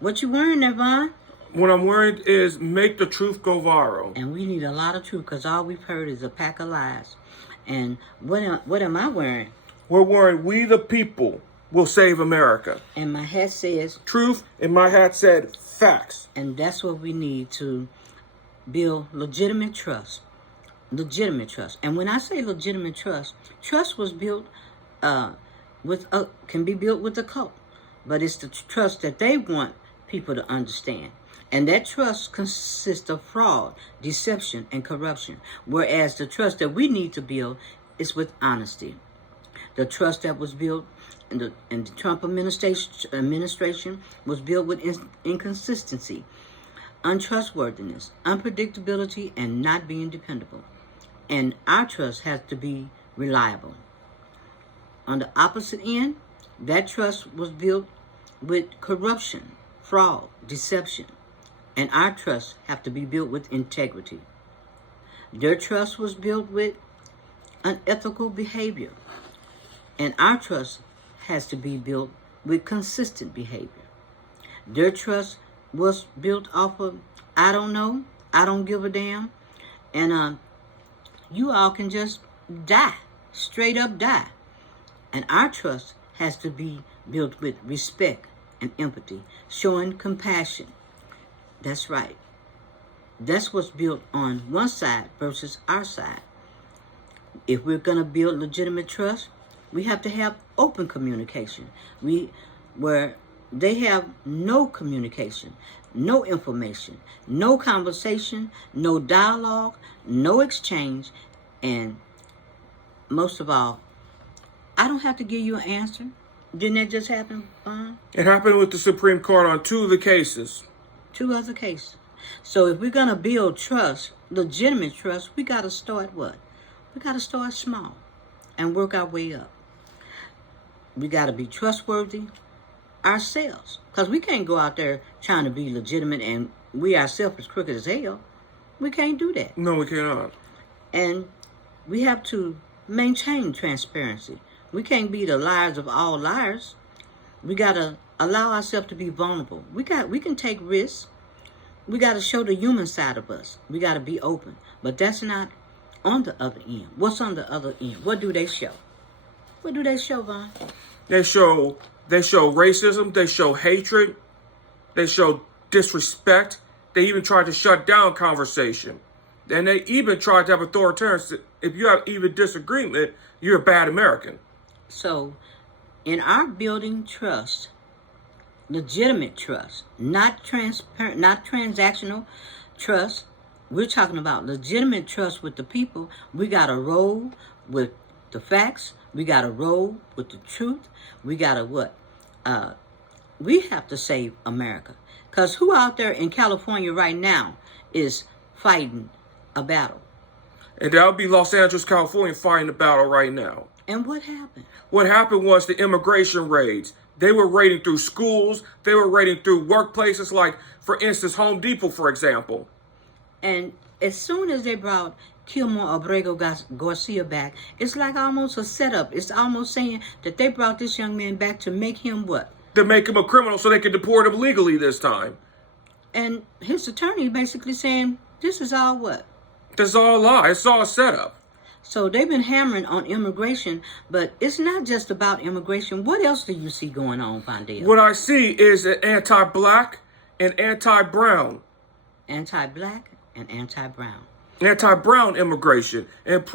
What you wearing there, Vaughn? What I'm wearing is make the truth go viral. And we need a lot of truth because all we've heard is a pack of lies. And what am I wearing? We're wearing We the People Will Save America. And my hat says Truth, and my hat said facts. And that's what we need to build legitimate trust. Legitimate trust. And when I say legitimate trust, trust was built can be built with a cult. But it's the trust that they want people to understand. And that trust consists of fraud, deception, and corruption. Whereas the trust that we need to build is with honesty. The trust that was built in the Trump administration was built with inconsistency, untrustworthiness, unpredictability, and not being dependable. And our trust has to be reliable. On the opposite end, that trust was built with corruption, fraud, deception. And our trust have to be built with integrity. Their trust was built with unethical behavior. And our trust has to be built with consistent behavior. Their trust was built off of, I don't know, I don't give a damn. And you all can just die, straight up die. And our trust has to be built with respect and empathy, showing compassion. That's right. That's what's built on one side versus our side. If we're going to build legitimate trust, we have to have open communication. Where they have no communication, no information, no conversation, no dialogue, no exchange, and most of all, I don't have to give you an answer. Didn't that just happen? It happened with the Supreme Court on 2 of the cases. 2 other cases. So if we're going to build trust, legitimate trust, we got to start what? We got to start small and work our way up. We got to be trustworthy ourselves. Because we can't go out there trying to be legitimate and we ourselves is crooked as hell. We can't do that. No, we cannot. And we have to maintain transparency. We can't be the liars of all liars. We got to allow ourselves to be vulnerable. We can take risks. We got to show the human side of us. We got to be open. But that's not on the other end. What's on the other end? What do they show? What do they show, Vaughn? They show racism. They show hatred. They show disrespect. They even tried to shut down conversation. And they even tried to have authoritarians. If you have even disagreement, you're a bad American. So, in our building trust, legitimate trust, not transparent, not transactional trust, we're talking about legitimate trust with the people. We got to roll with the facts. We got to roll with the truth. We got to what? We have to save America. Because who out there in California right now is fighting a battle? And that would be Los Angeles, California, fighting the battle right now. And what happened? What happened was the immigration raids. They were raiding through schools. They were raiding through workplaces like, for instance, Home Depot, for example. And as soon as they brought Kilmore Abrego Garcia back, it's like almost a setup. It's almost saying that they brought this young man back to make him what? To make him a criminal so they could deport him legally this time. And his attorney basically saying, this is all what? This is all a lie. It's all a setup. So they've been hammering on immigration, but it's not just about immigration. What else do you see going on, Vondale? What I see is an anti-black and anti-brown. Anti-black and anti-brown. Anti-brown immigration and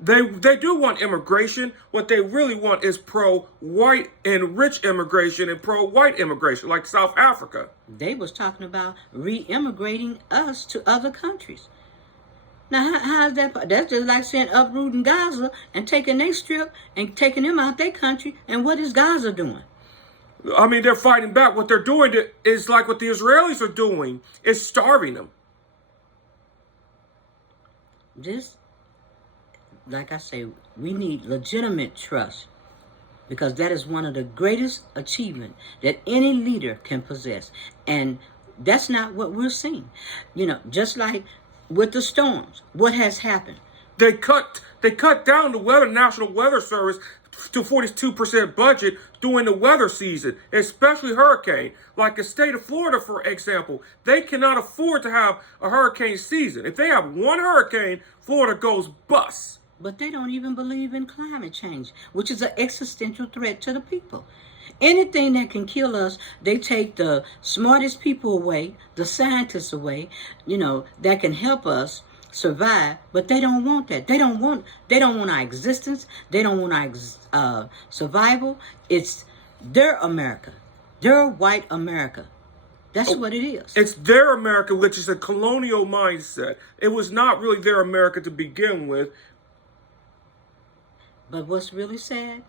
they do want immigration. What they really want is pro-white and rich immigration and pro-white immigration, like South Africa. They was talking about re-immigrating us to other countries. Now, how's that? That's just like saying uprooting Gaza and taking their strip and taking them out their country. And what is Gaza doing? I mean, they're fighting back. What they're doing is like what the Israelis are doing. It's starving them. This, like I say, we need legitimate trust because that is one of the greatest achievements that any leader can possess. And that's not what we're seeing. You know, just like with the storms, what has happened? They cut down the National Weather Service to 42% budget during the weather season, especially hurricane. Like the state of Florida, for example, they cannot afford to have a hurricane season. If they have one hurricane, Florida goes bust. But they don't even believe in climate change, which is an existential threat to the people. Anything that can kill us, they take the smartest people away, the scientists away, that can help us survive, but they don't want that. They don't want our existence. They don't want our survival. It's their America, their white America. That's what it is. It's their America, which is a colonial mindset. It was not really their America to begin with. But what's really sad,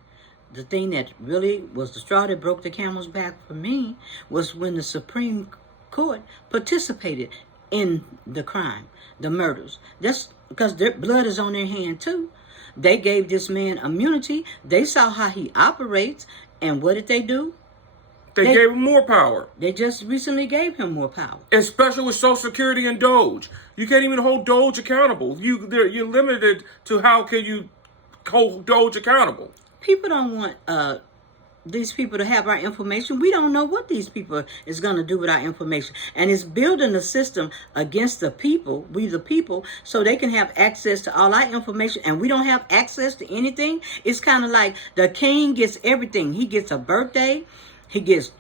the thing that really was the straw that broke the camel's back for me, was when the Supreme Court participated in the crime, the murders. That's because their blood is on their hand too. They gave this man immunity. They saw how he operates, and what did they do? They gave him more power. They just recently gave him more power. Especially with Social Security and Doge. You can't even hold Doge accountable. You're limited to how can you hold Doge accountable. People don't want these people to have our information. We don't know what these people is going to do with our information. And it's building a system against the people, we the people, so they can have access to all our information and we don't have access to anything. It's kind of like the king gets everything. He gets a birthday. He gets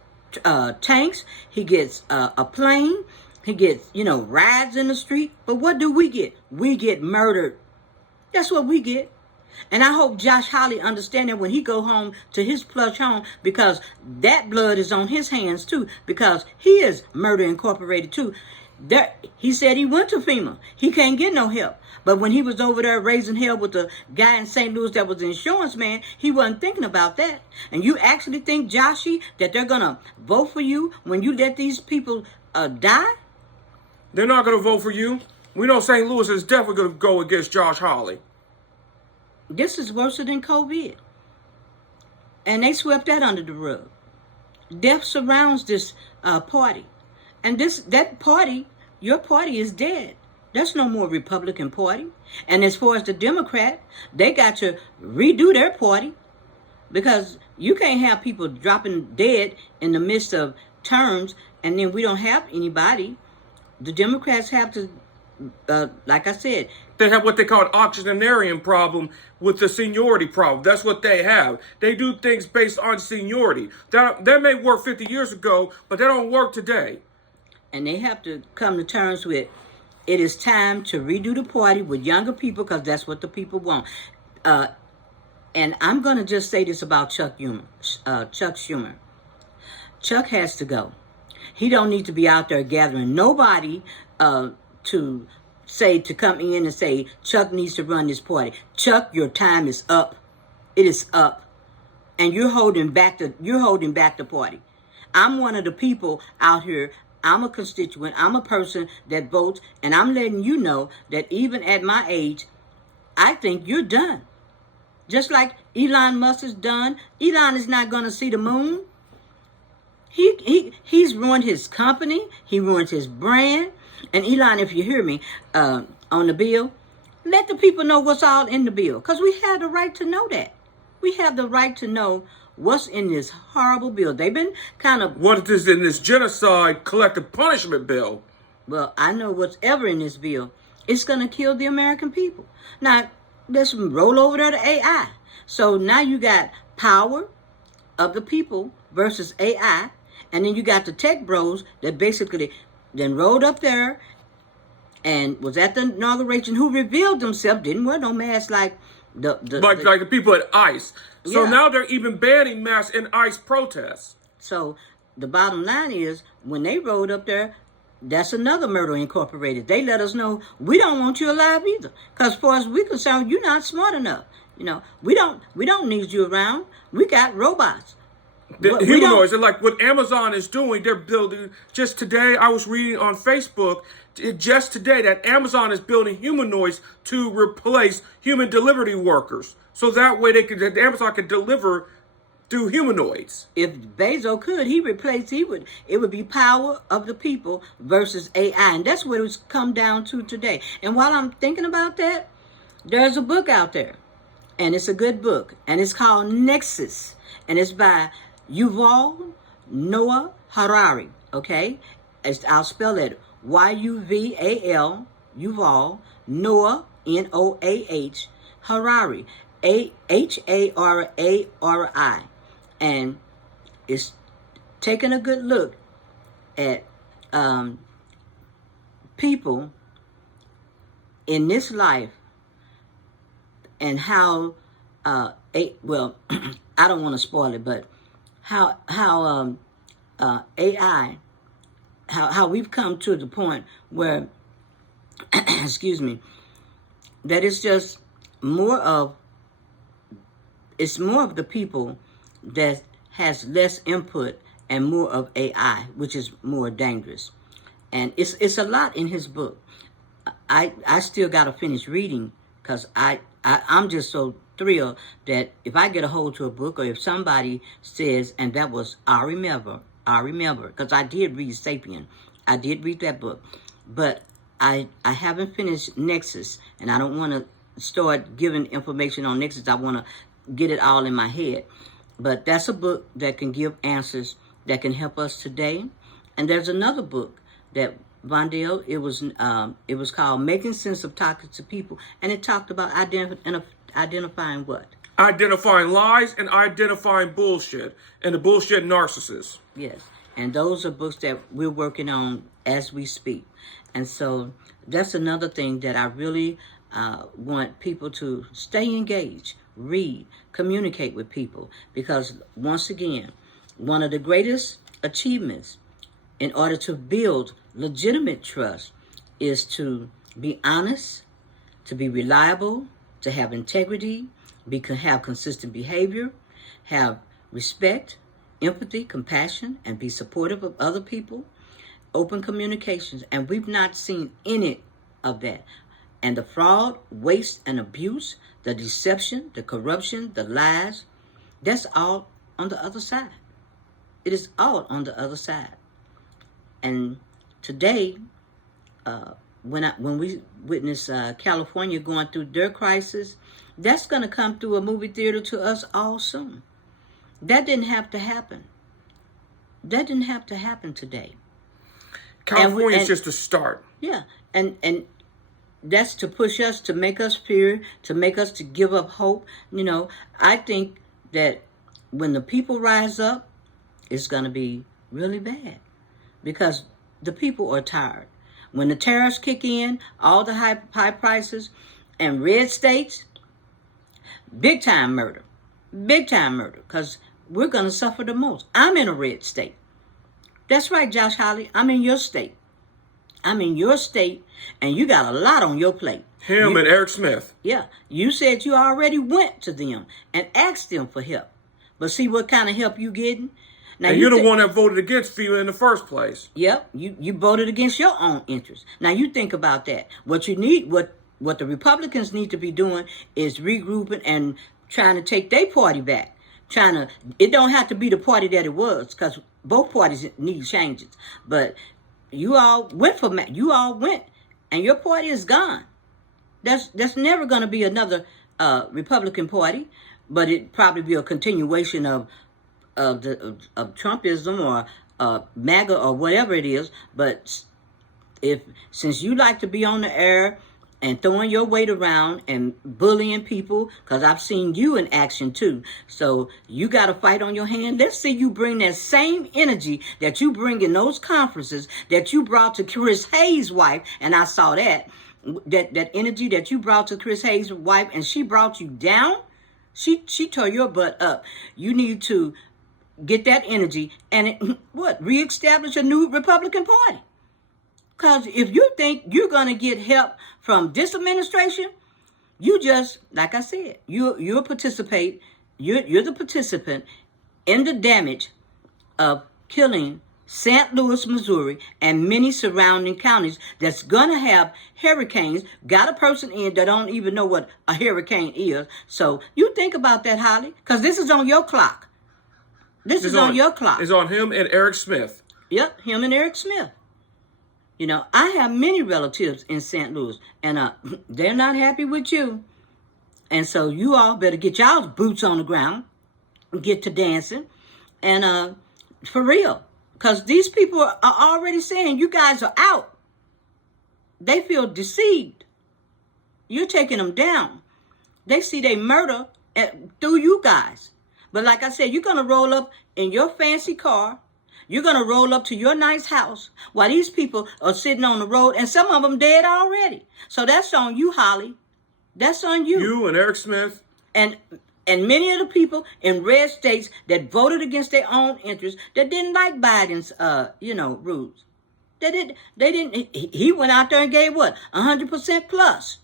tanks. He gets a plane. He gets, rides in the street. But what do we get? We get murdered. That's what we get. And I hope Josh Hawley understands that when he go home to his plush home, because that blood is on his hands too, because he is Murder Incorporated too. He said he went to FEMA. He can't get no help. But when he was over there raising hell with the guy in St. Louis that was the insurance man, he wasn't thinking about that. And you actually think, Joshy, that they're going to vote for you when you let these people die? They're not going to vote for you. We know St. Louis is definitely going to go against Josh Hawley. This is worse than COVID. And they swept that under the rug. Death surrounds this party. And that party, your party is dead. There's no more Republican Party. And as far as the Democrat, they got to redo their party. Because you can't have people dropping dead in the midst of terms and then we don't have anybody. The Democrats have to, like I said, they have what they call an octogenarian problem with the seniority problem. That's what they have. They do things based on seniority. That may work 50 years ago, but they don't work today. And they have to come to terms with, it is time to redo the party with younger people because that's what the people want. And I'm going to just say this about Chuck Schumer. Chuck has to go. He don't need to be out there gathering nobody to come in and say Chuck needs to run this party. Chuck, your time is up. It is up, and you're holding back the party. I'm one of the people out here. I'm a constituent. I'm a person that votes, and I'm letting you know that even at my age, I think you're done. Just like Elon Musk is done. Elon is not going to see the moon. He's ruined his company. He ruined his brand. And Elon, if you hear me on the bill, let the people know what's all in the bill. Because we have the right to know that. We have the right to know what's in this horrible bill. They've been kind of... What is in this genocide collective punishment bill? Well, I know what's ever in this bill. It's going to kill the American people. Now, let's roll over there to AI. So now you got power of the people versus AI. And then you got the tech bros that basically then rode up there and was at the inauguration, who revealed themselves, didn't wear no mask like the people at ICE. So Yeah. now they're even banning masks in ICE protests. So the bottom line is, when they rode up there, that's another Murder Incorporated. They let us know we don't want you alive either. Because as far as we're concerned, you're not smart enough. We don't need you around. We got robots. The humanoids, and like what Amazon is doing, they're building. Just today, I was reading on Facebook, just today, that Amazon is building humanoids to replace human delivery workers. So that way Amazon can deliver through humanoids. If Bezos could, it would be power of the people versus AI. And that's what it's come down to today. And while I'm thinking about that, There's a book out there, and it's a good book, and it's called Nexus, and it's by Yuval Noah Harari. Okay, I'll spell it Yuval, Yuval Noah Noah Harari, Harari, and it's taking a good look at people in this life and how well I don't want to spoil it, but how AI, how we've come to the point where excuse me, that it's just more of the people that has less input and more of AI, which is more dangerous. And it's a lot in his book. I still got to finish reading because I'm just so thrilled that if I get a hold to a book, or if somebody says, and that was Ari Melber, because I did read Sapien. I did read that book. But I haven't finished Nexus, and I don't want to start giving information on Nexus. I want to get it all in my head. But that's a book that can give answers that can help us today. And there's another book that Vondale, it was called Making Sense of Toxic to People, and it talked about identifying what? Identifying lies and identifying bullshit and the bullshit narcissists. Yes, and those are books that we're working on as we speak. And so that's another thing that I really want people to stay engaged, read, communicate with people, because once again, one of the greatest achievements in order to build legitimate trust is to be honest, to be reliable, to have integrity, have consistent behavior, have respect, empathy, compassion, and be supportive of other people, open communications. And we've not seen any of that. And the fraud, waste, and abuse, the deception, the corruption, the lies, that's all on the other side. It is all on the other side. And today, when we witness California going through their crisis, that's going to come through a movie theater to us all soon. That didn't have to happen. That didn't have to happen today. California is just a start. Yeah, and that's to push us, to make us fear, to make us to give up hope. You know, I think that when the people rise up, it's going to be really bad because the people are tired. When the tariffs kick in, all the high prices, and red states, big time murder, because we're going to suffer the most. I'm in a red state. That's right, Josh Holly. I'm in your state. I'm in your state, and you got a lot on your plate. And Eric Smith. Yeah. You said you already went to them and asked them for help. But see what kind of help you getting? Now, and you're the one that voted against FEMA in the first place. Yep. You voted against your own interests. Now, you think about that. What you need, what the Republicans need to be doing is regrouping and trying to take their party back. It don't have to be the party that it was, because both parties need changes. But you all went, and your party is gone. That's never going to be another Republican Party, but it probably be a continuation of Trumpism or MAGA or whatever it is. But since you like to be on the air and throwing your weight around and bullying people, because I've seen you in action too. So you got a fight on your hand. Let's see you bring that same energy that you bring in those conferences that you brought to Chris Hayes' wife, and I saw that energy that you brought to Chris Hayes' wife, and she brought you down. She tore your butt up. You need to get that energy and reestablish a new Republican Party. Because if you think you're going to get help from this administration, you just, like I said, you're the participant in the damage of killing St. Louis, Missouri, and many surrounding counties that's going to have hurricanes. Got a person in that don't even know what a hurricane is. So you think about that, Holly, because this is on your clock. This is on your clock. It's on him and Eric Smith. Yep, him and Eric Smith. You know, I have many relatives in St. Louis, and they're not happy with you. And so you all better get y'all's boots on the ground and get to dancing. And for real. Because these people are already saying you guys are out. They feel deceived. You're taking them down. They see they murder through you guys. But like I said, you're going to roll up in your fancy car. You're going to roll up to your nice house while these people are sitting on the road, and some of them dead already. So that's on you, Holly. That's on you. You and Eric Smith. And many of the people in red states that voted against their own interests, that didn't like Biden's, rules. They didn't. He went out there and gave what? 100% plus.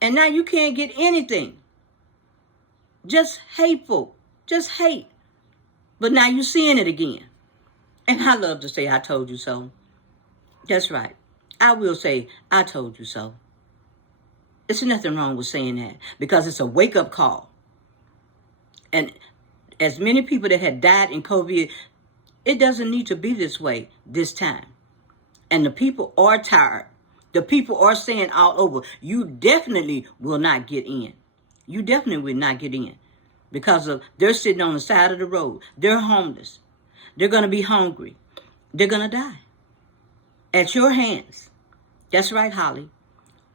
And now you can't get anything. Just hateful. Just hate. But now you're seeing it again. And I love to say, I told you so. That's right. I will say, I told you so. There's nothing wrong with saying that because it's a wake-up call. And as many people that had died in COVID, it doesn't need to be this way this time. And the people are tired. The people are saying all over, you definitely will not get in. You definitely will not get in. Because they're sitting on the side of the road. They're homeless. They're going to be hungry. They're going to die. At your hands. That's right, Holly.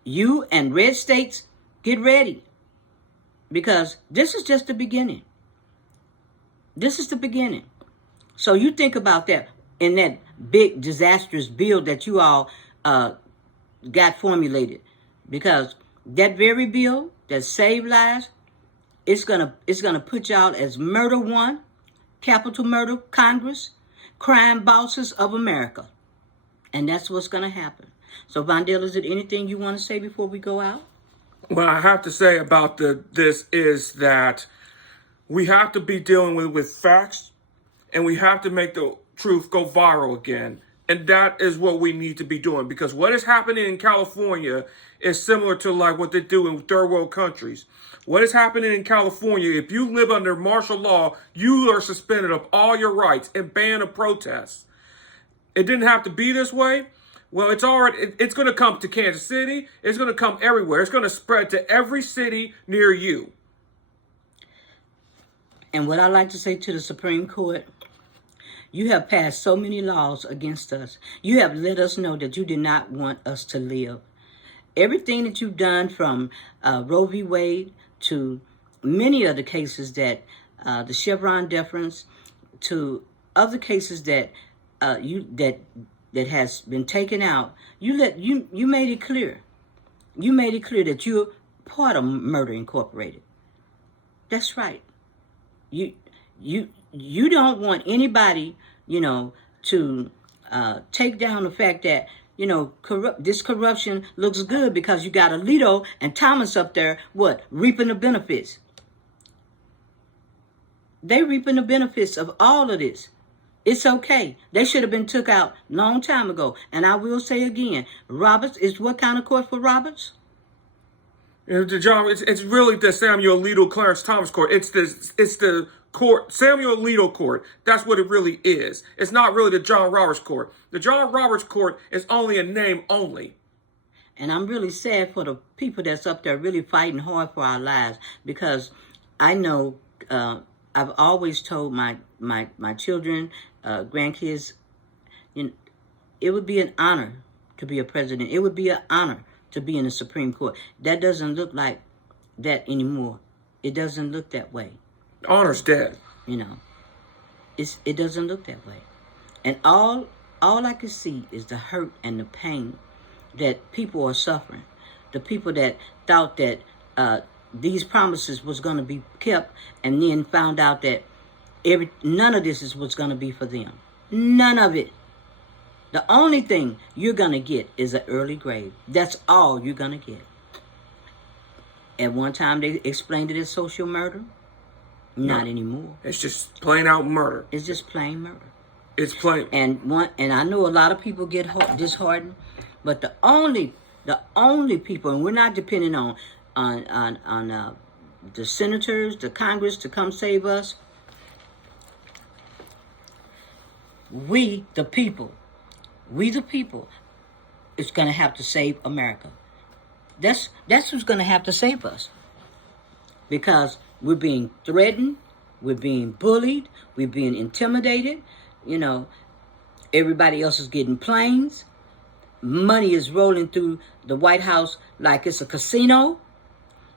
You and red states, get ready. Because this is just the beginning. This is the beginning. So you think about that in that big disastrous bill that you all got formulated. Because that very bill that saved lives, it's gonna put y'all as murder one, capital murder Congress, crime bosses of America. And that's what's gonna happen. So Vondell, is there anything you want to say before we go out? What I have to say about this is that we have to be dealing with facts, and we have to make the truth go viral again. And that is what we need to be doing, because what is happening in California is similar to like what they do in third world countries. What is happening in California, if you live under martial law, you are suspended of all your rights and banned of protests. It didn't have to be this way. Well, it's going to come to Kansas City. It's going to come everywhere. It's going to spread to every city near you. And what I like to say to the Supreme Court, you have passed so many laws against us. You have let us know that you did not want us to live. Everything that you've done from Roe v. Wade to many of the cases that the Chevron deference to other cases that that has been taken out, you made it clear. You made it clear that you're part of Murder Incorporated. That's right. You don't want anybody, to take down the fact that, this corruption looks good because you got Alito and Thomas up there, reaping the benefits. They reaping the benefits of all of this. It's okay. They should have been took out long time ago. And I will say again, Roberts is what kind of court for Roberts? It's really the Samuel Alito Clarence Thomas court. It's the court, Samuel Alito court. That's what it really is. It's not really the John Roberts court. The John Roberts court is only a name only. And I'm really sad for the people that's up there really fighting hard for our lives, because I know I've always told my children, grandkids, it would be an honor to be a president. It would be an honor to be in the Supreme Court. That doesn't look like that anymore. It doesn't look that way. Honor's dead. It doesn't look that way. And all I can see is the hurt and the pain that people are suffering. The people that thought that these promises was going to be kept, and then found out that none of this was going to be for them. None of it. The only thing you're going to get is an early grave. That's all you're going to get. At one time, they explained it as social murder. Not anymore. It's just plain out murder. It's just plain murder. It's plain. And I know a lot of people get disheartened, but the only people, and we're not depending on the senators, the Congress to come save us. We the people, is going to have to save America. That's who's going to have to save us, because we're being threatened, we're being bullied, we're being intimidated. Everybody else is getting planes. Money is rolling through the White House like it's a casino.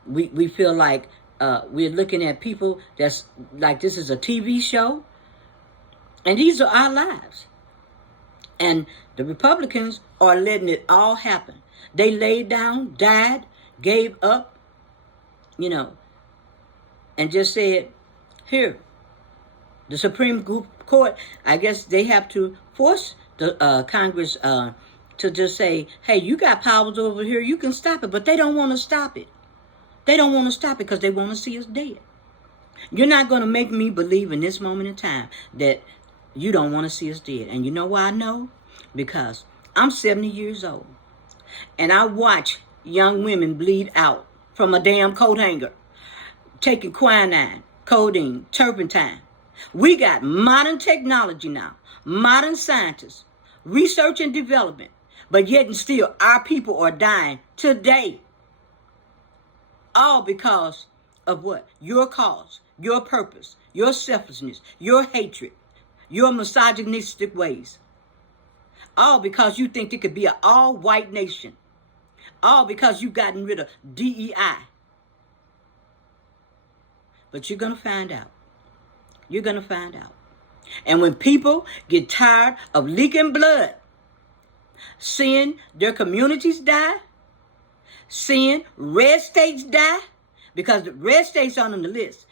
We feel like we're looking at people that's like this is a TV show. And these are our lives. And the Republicans are letting it all happen. They laid down, died, gave up, and just said, here, the Supreme Court, I guess they have to force the Congress to just say, hey, you got powers over here, you can stop it. But they don't want to stop it. They don't want to stop it because they want to see us dead. You're not going to make me believe in this moment in time that you don't want to see us dead. And you know why I know? Because I'm 70 years old. And I watch young women bleed out from a damn coat hanger, taking quinine, codeine, turpentine. We got modern technology now, modern scientists, research and development, but yet and still our people are dying today. All because of what? Your cause, your purpose, your selfishness, your hatred, your misogynistic ways. All because you think it could be an all-white nation. All because you've gotten rid of DEI. But you're going to find out. You're going to find out. And when people get tired of leaking blood, seeing their communities die, seeing red states die, because the red states aren't on the list.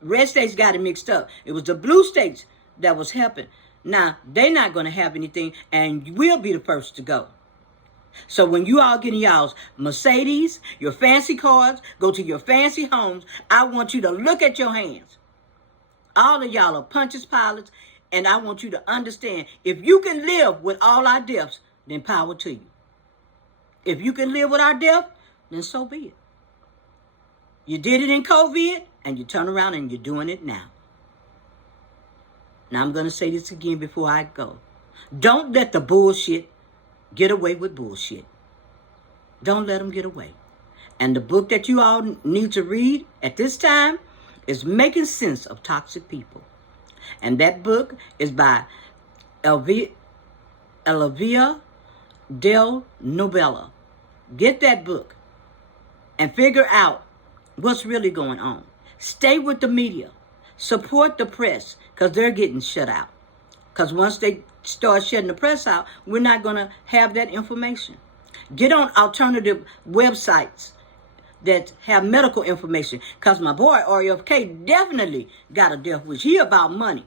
Red states got it mixed up. It was the blue states that was helping. Now, they're not going to have anything, and we'll be the first to go. So when you all get in y'all's Mercedes, your fancy cars, go to your fancy homes, I want you to look at your hands. All of y'all are Pontius Pilates, and I want you to understand, if you can live with all our deaths, then power to you. If you can live with our death, then so be it. You did it in COVID, and you turn around and you're doing it now. Now I'm going to say this again before I go. Don't let the bullshit get away with bullshit. Don't let them get away. And the book that you all need to read at this time is Making Sense of Toxic People. And that book is by Elvia Del Nobela. Get that book and figure out what's really going on. Stay with the media. Support the press, because they're getting shut out. Because once they start shutting the press out, we're not going to have that information. Get on alternative websites that have medical information. Because my boy, RFK, definitely got a death wish. He about money.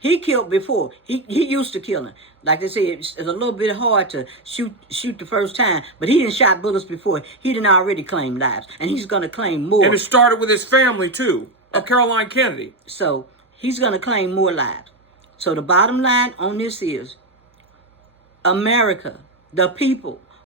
He killed before. He used to killing. Like they say, it's a little bit hard to shoot the first time, but he didn't shot bullets before. He didn't already claim lives, and he's going to claim more. And it started with his family, too, of Caroline Kennedy. So he's going to claim more lives. So the bottom line on this is, America, the people,